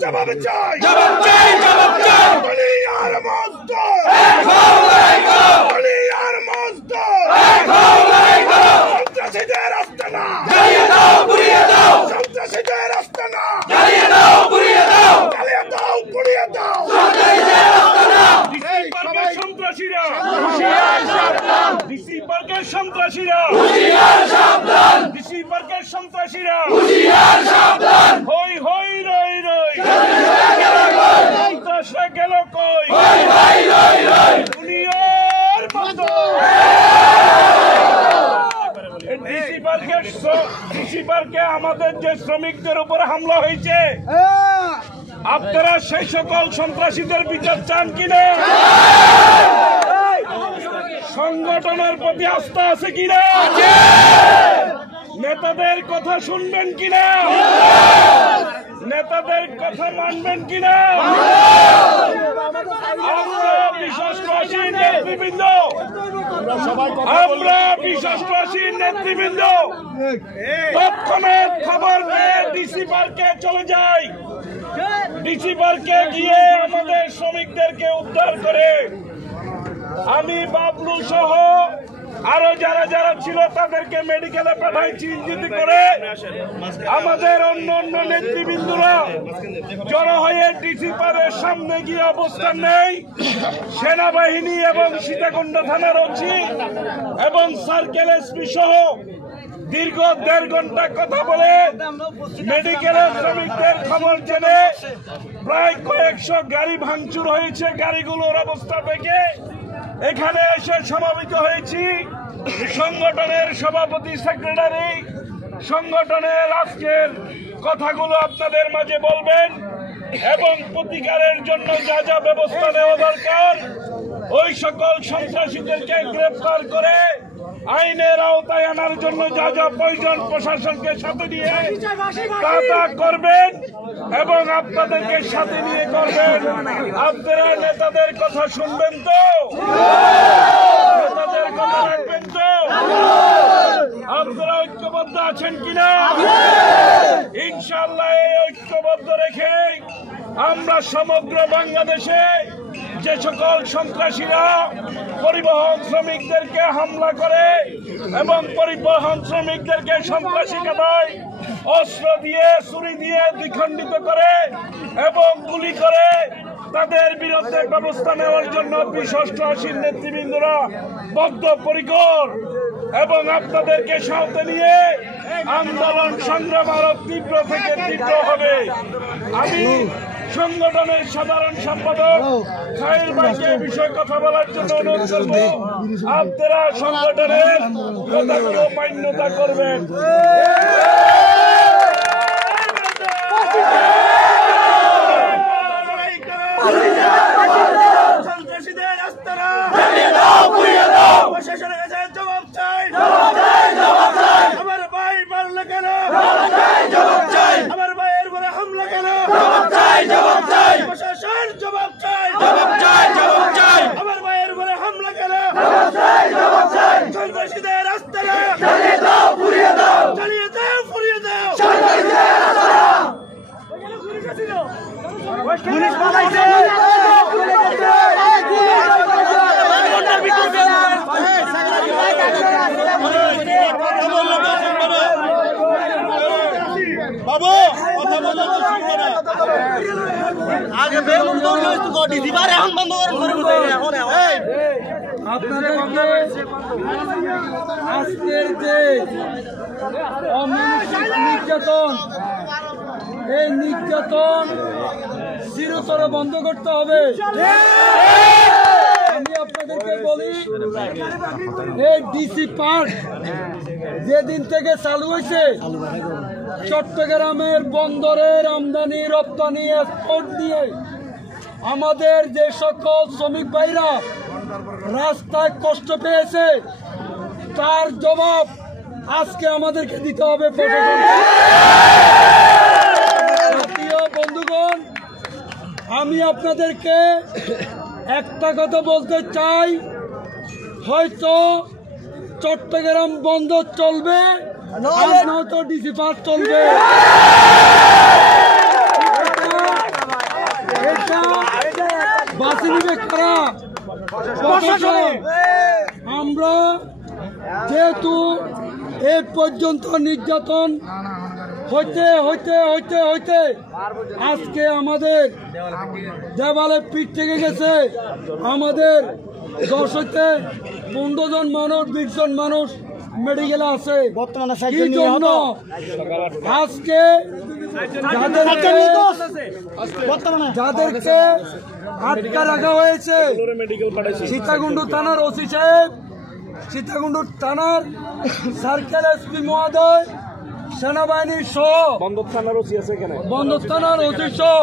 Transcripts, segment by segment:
जवाब चाय जवाब चाय जवाब चाय बली यार मस्त बली यार मस्त সন্ত্রাসীদের আস্তানা জ্বালিয়ে দাও পুড়িয়ে দাও সন্ত্রাসীদের আস্তানা জ্বালিয়ে দাও পুড়িয়ে দাও জ্বালিয়ে দাও পুড়িয়ে দাও সন্ত্রাসীদের আস্তানা সন্ত্রাসীরা হুঁশিয়ার সাবধান ডিসি পার্কের সন্ত্রাসীরা হুঁশিয়ার সাবধান ডিসি পার্কের সন্ত্রাসীরা হুঁশিয়ার সাবধান হই হই রই রই সন্ত্রাসরা গেল কই হই হই রই রই দুনিয়ার বন্ধ ডিসি পার্কে আমাদের যে শ্রমিকদের উপর হামলা হয়েছে আপনারা সেই সকল সন্ত্রাসীদের বিচার চান কিনা সংগঠনের প্রতি আস্থা আছে কিনা নেতাদের কথা শুনবেন কিনা নেতাদের কথা মানবেন কিনা আমরা বিশ্বাসী নেতৃবৃন্দ তৎক্ষণাৎ খবর পেয়ে ডিসি পার্কে চলে যাই ডিসি পার্কে গিয়ে আমাদের শ্রমিকদেরকে উদ্ধার করে আমি বাবলু সহ আরো যারা যারা ছিল তাদেরকে মেডিকেলে পাঠাইছি ইঞ্জিন করে আমাদের অন্য অন্য নেতৃবৃন্দরা জড়ো হয়ে ডিসি পার্কের সামনে গিয়ে অবস্থান নেই সেনাবাহিনী এবং সীতাকুণ্ড থানার ওসি এবং সার্কেল এসপি সহ দীর্ঘ 1.5 ঘন্টা কথা বলে মেডিকেলের শ্রমিকদের খবর জেনে প্রায় কয়েকশো গাড়ি ভাঙচুর হয়েছে গাড়িগুলোর অবস্থা দেখে এখানে এসে সমাবেত হয়েছি সংগঠনের সভাপতি সেক্রেটারি সংগঠনের আজকের কথাগুলো আপনাদের মাঝে বলবেন এবং প্রতিকারের জন্য যা যা ব্যবস্থা নেওয়া দরকার ওই সকল সন্ত্রাসীদেরকে গ্রেফতার করে আইনের আওতায় আনার জন্য যা যা প্রয়োজন প্রশাসনকে সাথে নিয়ে তা করবেন এবং আপনাদেরকে সাথে নিয়ে করবেন আপনারা নেতাদের কথা শুনবেন তো নেতাদের কথা রাখবেন তো আপনারা ঐক্যবদ্ধ আছেন কিনা ইনশাআল্লাহ এই ঐক্যবদ্ধ রেখে আমরা সমগ্র বাংলাদেশে যে সকল সন্ত্রাসীরা পরিবহন শ্রমিকদেরকে হামলা করে এবং পরিবহন শ্রমিকদেরকে সন্ত্রাসী কাদায় অস্ত্র দিয়ে ছুরি দিয়ে দ্বিখণ্ডিত করে এবং গুলি করে তাদের বিরুদ্ধে ব্যবস্থা নেওয়ার জন্য বিশ্বস্ত নেতৃবৃন্দরা বদ্ধপরিকর এবং আপনাদেরকে সাথে নিয়ে আন্দোলন সংগ্রাম আরো তীব্র থেকে তীব্র হবে আমি সংগঠনের সাধারণ সম্পাদক খায়ের ভাইকে বিষয়ে কথা বলার জন্য অনুরোধ করব আপনারা সংগঠনের কথাগুলো মান্যতা করবেন সন্ত্রাসীদের আস্তানা জ্বালিয়ে দাও পুড়িয়ে দাও প্রশাসনের কাছে জবাব চাই আমার ভাই মারলে কেন জবাব চাই আমার ভাইয়ের উপরে হামলা কেন জবাব চাই প্রশাসন জবাব চাই আমার ভাইয়ের উপরে হামলা কেন জবাব চাই সন্ত্রাসীদের আস্তানা জ্বালিয়ে দাও পুড়িয়ে দাও সন্ত্রাসীদের আস্তানা পুলিশ পালাইছে বাবু কথা বলো তো শুনবো না আগে বেলুন দৌড় তো গডি দিবার এখন বন্ধ করুন এখন আপনারা বন্ধ আজকের যে অমানসিক নির্যাতন, এই নির্যাতন চিরতরে বন্ধ করতে হবে। আমি আপনাদেরকে বলি, এই ডিসি পার্ক যেদিন থেকে চালু হয়েছে, চট্টগ্রামের বন্দরের আমদানি রপ্তানি এক্সপোর্ট নিয়ে আমাদের যে সকল শ্রমিক ভাইরা রাস্তায় কষ্ট পেয়েছে, তার জবাব আজকে আমাদেরকে দিতে হবে। জাতীয় বন্ধুগণ, আমি আপনাদেরকে একটা কথা বলতে চাই, হয়তো চট্টগ্রাম বন্দর চলবে, আর নয়তো ডিসি পার্ক চলবে। এটা বাঁচি নিবে কারা? আমরা যেহেতু এ পর্যন্ত নির্যাতন হইতে হইতে হইতে হইতে আজকে আমাদের দেওয়ালে পিঠ থেকে গেছে, আমাদের 10 হইতে 15 জন মানুষ, 20 জন মানুষ মেডিকেলে আছে। কি জন্য? আজকে যাদেরকে আটকা রাখা হয়েছে, সীতাকুণ্ড থানার ওসি সাহেব, সীতাকুণ্ড থানার সার্কেল এসপি মহোদয়, সেনাবাহিনীর সহ বন্দর থানার ওসি সহ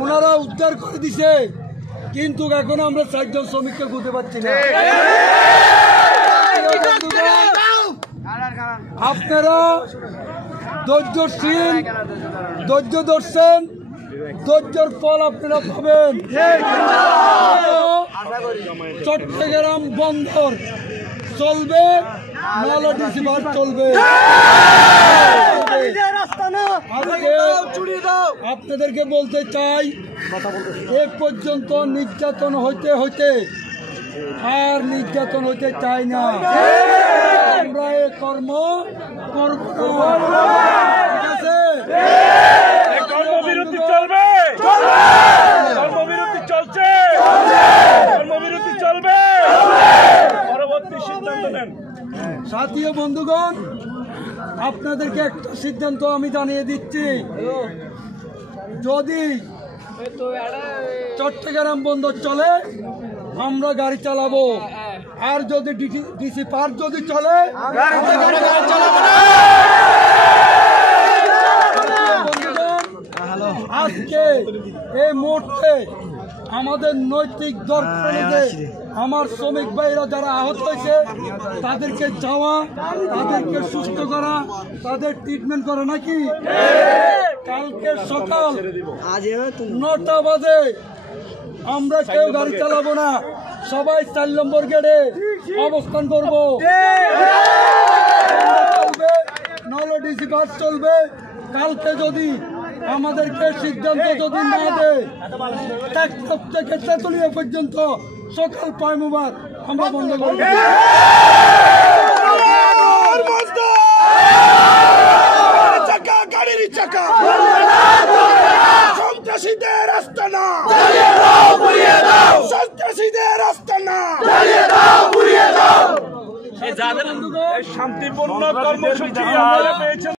ওনারা উদ্ধার করে দিছে, কিন্তু এখন আমরা 4 জন শ্রমিককে খুঁজে পাচ্ছি না। আপনারা ধৈর্যশীল, ধৈর্য ধরছেন, ধৈর্যের ফল আপনারা পাবেন। চট্টগ্রাম বন্দর চলবে, নাহলে ডিসি পার্ক চলবে। আপনাদেরকে বলতে চাই, এ পর্যন্ত নির্যাতন হইতে হইতে আর নির্যাতন হইতে চাই না। আমরা এ কর্ম করব না, ঠিক আছে? কর্মবিরতি চলবে, কর্মবিরতি চলছে, কর্মবিরতি চলবে, পরবর্তী সিদ্ধান্ত নেন। সাথীয় বন্ধুগণ, আপনাদেরকে একটা সিদ্ধান্ত আমি জানিয়ে দিচ্ছি, যদি চট্টগ্রাম বন্দর চলে আমরা গাড়ি চালাবো, আর যদি ডিসি পার্ক যদি চলে আজকে এই মুহূর্তে আমাদের নৈতিক দরকার যে আমার শ্রমিক ভাইরা যারা আহত হয়েছে তাদেরকে যাওয়া, তাদেরকে সুস্থ করা, তাদের ট্রিটমেন্ট করা, নাকি? কালকে সকাল 9টা বাজে আমরা কেউ গাড়ি চালাবো না, সবাই 4 নম্বর গেটে অবস্থান করবো। চলবে, নাহলে ডিসি পার্ক চলবে। কালকে যদি আমাদেরকে সিদ্ধান্ত যদি না দেয়, থেকে তেতুলিয়া পর্যন্ত সকাল 5 আমরা বন্ধ করব।